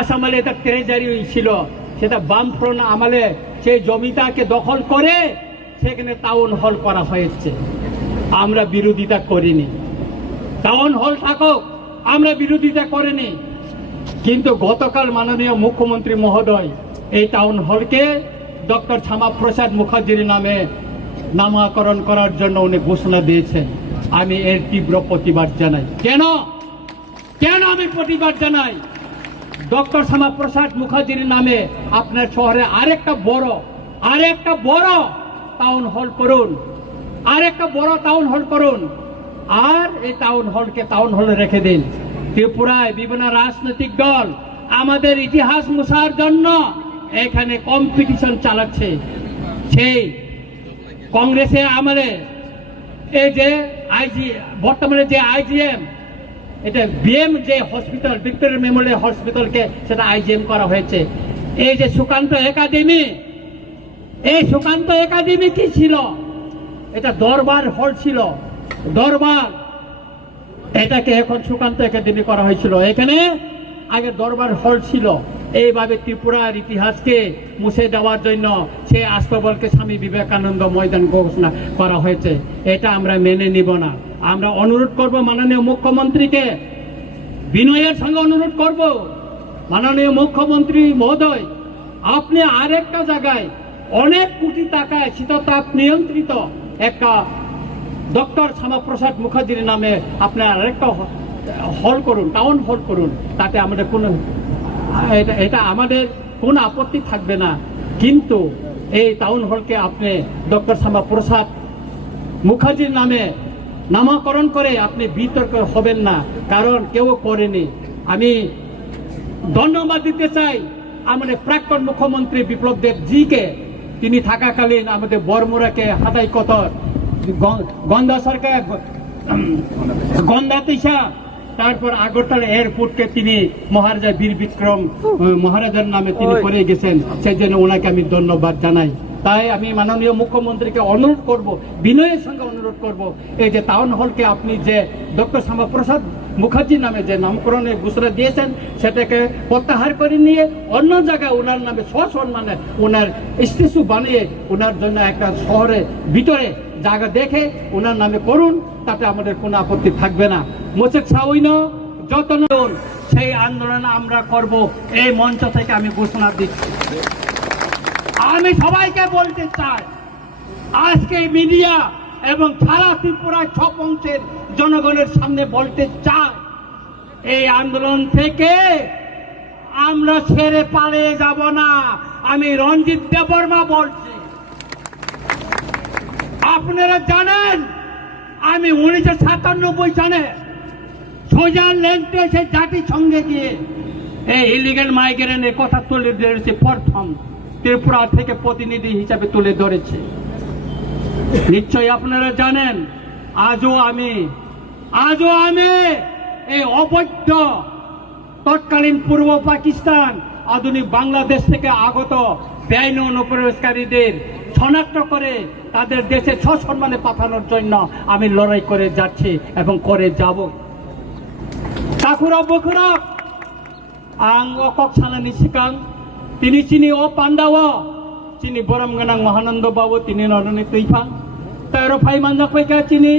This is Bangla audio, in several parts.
দাস আমলে এটা ট্রেজারি ছিল, সেটা বামফ্রন্ট আমলে সেই জমিটাকে দখল করে সেখানে টাউন হল করা হয়েছে। আমরা বিরোধিতা করিনি, টাউন হল থাকুক, আমরা বিরোধিতা করিনি। কিন্তু গতকাল মাননীয় মুখ্যমন্ত্রী মহোদয় এই টাউন হলকে ডক্টর শ্যামাপ্রসাদ মুখার্জির নামে নামকরণ করার জন্য উনি ঘোষণা দিয়েছেন। আমি এর তীব্র প্রতিবাদ জানাই। কেন কেন আমি প্রতিবাদ জানাই? ডক্টর শ্যামাপ্রসাদ মুখার্জির নামে আপনার শহরে আরেকটা বড় টাউন হল করুন, আরেকটা বড় টাউন হল করুন, আর এই টাউন হলকে টাউন হলে রেখে দিন। ত্রিপুরায় বিভিন্ন রাজনৈতিক দল আমাদের ইতিহাস মুছার জন্য এখানে কম্পিটিশন চালাচ্ছে। সেই কংগ্রেসের আমলে এই যে বর্তমানে যে আইজিএম, এটা বিএম যে হসপিটাল, ভিক্টোরিয়া মেমোরিয়াল হসপিটালকে সেটা আইজিএম করা হয়েছে। এই যে সুকান্ত একাডেমি, এই সুকান্ত একাডেমি কি ছিল? এটা দরবার হল ছিল, দরবার। এটাকে এখন সুকান্ত একাডেমি করা হয়েছিল। এখানে আগে দরবার হল ছিল। এইভাবে ত্রিপুরার ইতিহাসকে মুছে দেওয়ার জন্য সেই আস্তবলকে স্বামী বিবেকানন্দ ময়দান ঘোষণা করা হয়েছে। এটা আমরা মেনে নিব না। আমরা অনুরোধ করব মাননীয় মুখ্যমন্ত্রীকে, বিনয়ের সঙ্গে অনুরোধ করব, মাননীয় মুখ্যমন্ত্রী মহোদয়, আপনি আরেকটা জায়গায় অনেক কোটি টাকায় শীততাপ নিয়ন্ত্রিত একটা ডক্টর শ্যামাপ্রসাদ মুখার্জির নামে আপনার আরেকটা হল করুন, টাউন হল করুন। তাতে আমাদের এটা আমাদের কোনো আপত্তি থাকবে না। কিন্তু এই টাউন হলকে আপনি ডক্টর শ্যামাপ্রসাদ মুখার্জির নামে নামকরণ করে আপনি বিতর্ক হবেন না, কারণ কেউ করেনি। আমি ধন্যবাদ দিতে চাই আমাদের প্রাক্তন মুখ্যমন্ত্রী বিপ্লব দেব জিকে। তিনি থাকাকালীন আমাদের বরমুরাকে হাতাই কতর, গন্ধা সরকার, গন্ধাতিসা, তারপর আগরতলা এয়ারপোর্টকে তিনি মহারাজা বীর বিক্রম মহারাজার নামে তিনি করে গেছেন। সেই জন্য ওনাকে আমি ধন্যবাদ জানাই। তাই আমি মাননীয় মুখ্যমন্ত্রীকে অনুরোধ করব, বিনয়ের সঙ্গে অনুরোধ করব, এই যে টাউন হলকে আপনি যে ডক্টর শ্যামাপ্রসাদ মুখার্জির নামে যে নামকরণের ঘোষণা দিয়েছেন সেটাকে প্রত্যাহার করে নিয়ে অন্য জায়গায় ওনার নামে সসম্মানে ওনার স্ট্যাচু বানিয়ে ওনার জন্য একটা শহরে ভিতরে জায়গা দেখে ওনার নামে করুন। তাতে আমাদের কোনো আপত্তি থাকবে না। মোচেক সাউইন যতন সেই আন্দোলন আমরা করব। এই মঞ্চ থেকে আমি ঘোষণা দিচ্ছি। আমি সবাইকে বলতে চাই, আজকে মিডিয়া এবং সারা ত্রিপুরা 6 অংশের জনগণের সামনে বলতে চাই, এই আন্দোলন থেকে আমরা ছেড়ে পালিয়ে যাব না। আমি রঞ্জিত দেববর্মা বলছি। আপনারা জানেন আমি 1997 সালে সুইজারল্যান্ডে সেই জাতিসংঘে গিয়ে এই ইলিগাল মাইগ্রেন্টের কথা তুলে ধরেছে। প্রথম ত্রিপুরা থেকে প্রতিনিধি হিসাবে তুলে ধরেছে। নিশ্চয়ই আপনারা জানেন আজও আমি এই অবৈধ তৎকালীন পূর্ব পাকিস্তান আধুনিক বাংলাদেশ থেকে আগত বেআইনি অনুপ্রবেশকারীদের শনাক্ত করে তাদের দেশে সসম্মানে পাঠানোর জন্য আমি লড়াই করে যাচ্ছি এবং করে যাব। কাকুরা বকুরা আং অকক সানানি সিকাং তিনি চিনি ও পান্ডাও চিনি বরম গানাং মহানন্দ বাবু তিনি নরনি তৈফাং তার ফাই মানজাক ফাইকা চিনি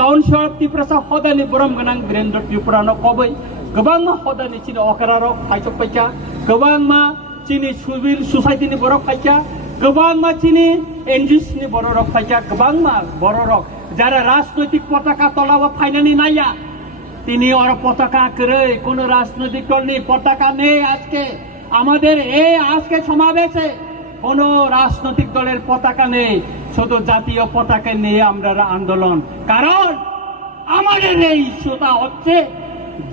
কাউন্সিলর ত্রিপুরা হদানি বরम गानां वीरेंद्र त्रिपुरानो कबै गोबां मा हदानि चिनि अकारारक फाइचक फाइका गोबां मा चिनि सिविल सोसाइटिनि बरक फाइका गोबां मा चिनि एनजिओसनि बरक फाइका गोबां मा बरक যারা রাজনৈতিক পতাকা তলাও ফাইনানি নাইয়া তিনি আর পতাকা করে কোন রাজনৈতিক দল নেই, পতাকা নেই। আজকে আমাদের এই আজকে সমাবেশে কোন রাজনৈতিক দলের পতাকা নেই, শুধু জাতীয় পতাকা নিয়ে আমরা আন্দোলন। কারণ আমাদের এই ইস্যুটা হচ্ছে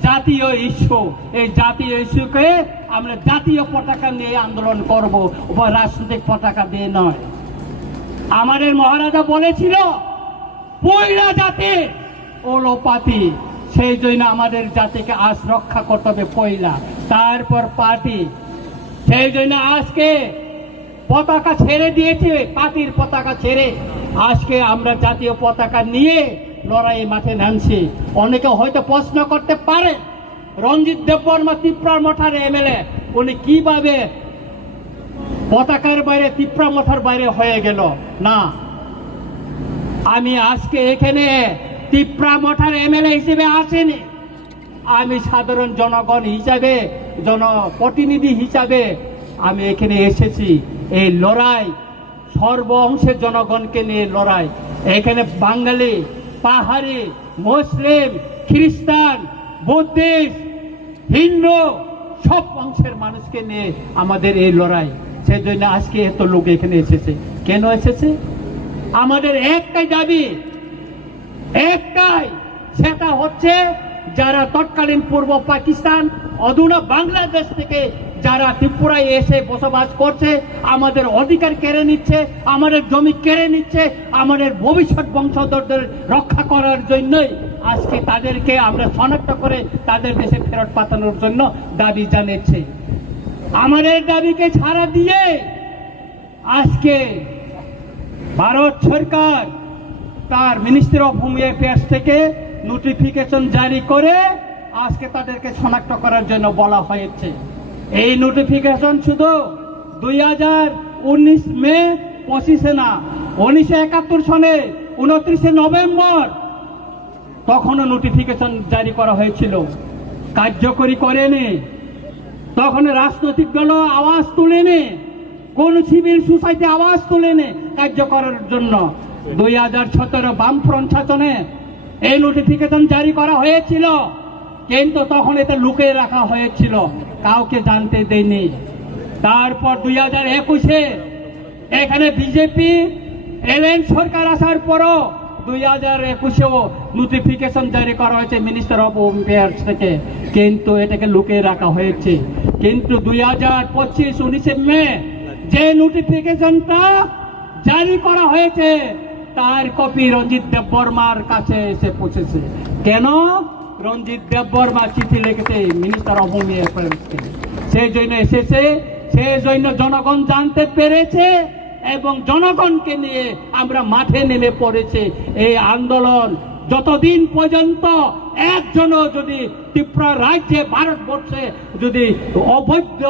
জাতীয় ইস্যু। এই জাতীয় ইস্যুকে আমরা জাতীয় পতাকা নিয়ে আন্দোলন করব, রাজনৈতিক পতাকা দিয়ে নয়। আমাদের মহারাজা বলেছিল পয়লা জাতি ওলোপাতি, সেই জন্য আমাদের জাতিকে আজ রক্ষা করতে হবে পয়লা, তারপর পার্টি। সেই জন্য আজকে পতাকা ছেড়ে দিয়েছে, পার্টির পতাকা ছেড়ে আজকে আমরা জাতীয় পতাকা নিয়ে লড়াই মাঠে নামছি। অনেকে হয়তো প্রশ্ন করতে পারে রঞ্জিত দেববর্মা ত্রিপুরা মঠার এমএলএ, উনি কিভাবে পতাকার বাইরে ত্রিপুরা মঠার বাইরে হয়ে গেল? না, আমি আজকে এখানে ত্রিপুরা মঠার এমএলএ হিসেবে আসেনি, আমি সাধারণ জনগণ হিসাবে, জনপ্রতিনিধি হিসাবে আমি এখানে এসেছি। এই লড়াই সর্ব অংশের জনগণকে নিয়ে লড়াই। এখানে বাঙালি, পাহাড়ি, মুসলিম, খ্রিস্টান, বুদ্ধিস্ট, হিন্দু সব অংশের মানুষকে নিয়ে আমাদের এই লড়াই। সেই জন্য আজকে এত লোক এখানে এসেছে। কেন এসেছে? আমাদের একটাই দাবি, একটাই, সেটা হচ্ছে যারা তৎকালীন পূর্ব পাকিস্তান, অধুনা বাংলাদেশ থেকে যারা ত্রিপুরায় এসে বসবাস করছে, আমাদের অধিকার কেড়ে নিচ্ছে, আমাদের জমি কেড়ে নিচ্ছে, আমাদের ভবিষ্যৎ বংশধরদের রক্ষা করার জন্যই আজকে তাদেরকে আমরা শনাক্ত করে তাদের দেশে ফেরত পাঠানোর জন্য দাবি জানিয়েছে। আমাদের দাবিকে ছাড়া দিয়ে আজকে ভারত সরকার তার মিনিস্ট্রি অফ হোম অ্যাফেয়ার্স থেকে নোটিফিকেশন জারি করে আজকে তাদেরকে শনাক্ত করার জন্য বলা হয়েছে। এই নোটিফিকেশন শুধু 2019 মে 25 না, 1971 সনে 29 নভেম্বর তখনও নোটিফিকেশন জারি করা হয়েছিল, কার্যকরী করেনি। তখন রাজনৈতিক দল আওয়াজ তুলেনি, কোন সিভিল সোসাইটি আওয়াজ তুলেনি কার্য করার জন্য। 2017 বামফ্রন্ট শাসনে এই নোটিফিকেশন জারি করা হয়েছিল, কিন্তু তখন এটা লুকিয়ে রাখা হয়েছিল, কাউকে জানতে দেয়নি। তারপর 2021 এখানে বিজেপি এলেন সরকার আসার পরও 2021 নোটিফিকেশন জারি করা হয়েছে মিনিস্টার অফ হোম অ্যাফেয়ার্স থেকে, কিন্তু এটাকে লুকিয়ে রাখা হয়েছে। কিন্তু 2025 19 মে যে নোটিফিকেশনটা জারি করা হয়েছে তার কপি রঞ্জিত দেববর্মার কাছে এসে পৌঁছেছে। কেন? রঞ্জিত দেববর্মা চিঠি লিখেছে মিনিস্টার অফ হোম অ্যাফেয়ার্সকে, সেই জন্য এসেছে, সেই জন্য জনগণ জানতে পেরেছে এবং জনগণকে নিয়ে আমরা মাঠে নেমে পড়েছে। এই আন্দোলন যতদিন পর্যন্ত একজনও যদি ত্রিপুরা রাজ্যে, ভারতবর্ষে যদি অবৈধ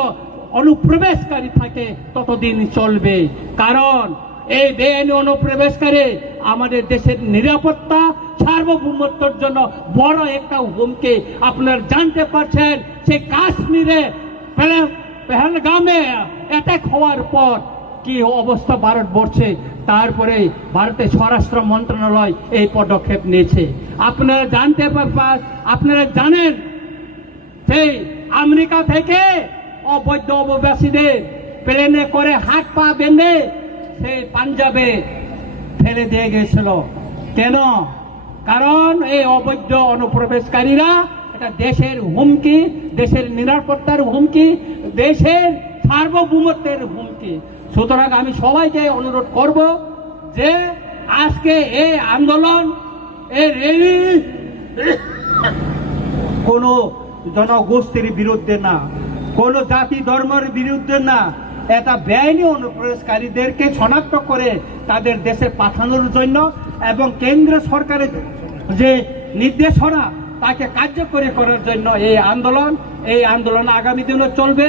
অনুপ্রবেশকারী থাকে ততদিন চলবে। কারণ এই বেআইনি অনুপ্রবেশকারী আমাদের দেশের নিরাপত্তা, সার্বভৌমত্বের জন্য বড় একটা হুমকি। আপনারা জানতে পারছেন সেই কাশ্মীরে পেহেলগামে অ্যাটাক হওয়ার পর কি অবস্থা ভারতবর্ষে, তারপরে ভারতের স্বরাষ্ট্র মন্ত্রণালয় এই পদক্ষেপ নিয়েছে। আপনারা জানেন সেই আমেরিকা থেকে অবৈধ অভিবাসীদের প্লেনে করে হাত পা বেঁধে সেই পাঞ্জাবে ফেলে দিয়ে গেছিল। কেন? কারণ এই অবৈধ অনুপ্রবেশকারীরা এটা দেশের হুমকি, দেশের নিরাপত্তার হুমকি, দেশের সার্বভৌমত্বের হুমকি। সুতরাং আমি সবাইকে অনুরোধ করব যে আজকে এই আন্দোলন, এই র্যালি কোন জনগোষ্ঠীর বিরুদ্ধে না, কোন জাতি ধর্মের বিরুদ্ধে না, এটা বেআইনি অনুপ্রবেশকারীদেরকে শনাক্ত করে তাদের দেশে পাঠানোর জন্য এবং কেন্দ্র সরকারের যে নির্দেশনা তাকে কার্যকরী করার জন্য এই আন্দোলন আগামী দিনে চলবে।